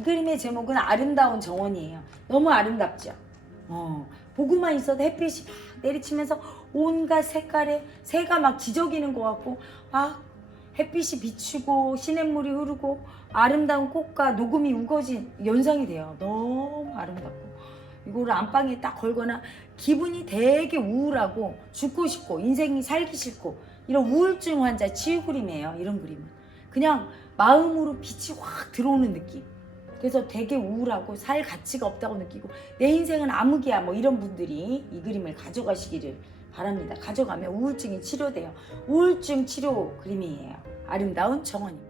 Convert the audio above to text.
이 그림의 제목은 아름다운 정원이에요. 너무 아름답죠? 어, 보고만 있어도 햇빛이 막 내리치면서 온갖 색깔의 새가 막 지저귀는 것 같고 막 햇빛이 비추고 시냇물이 흐르고 아름다운 꽃과 녹음이 우거진 연상이 돼요. 너무 아름답고 이거를 안방에 딱 걸거나 기분이 되게 우울하고 죽고 싶고 인생이 살기 싫고 이런 우울증 환자 치유 그림이에요. 이런 그림은 그냥 마음으로 빛이 확 들어오는 느낌. 그래서 되게 우울하고 살 가치가 없다고 느끼고 내 인생은 암흑이야 뭐 이런 분들이 이 그림을 가져가시기를 바랍니다. 가져가면 우울증이 치료돼요. 우울증 치료 그림이에요. 아름다운 정원입니다.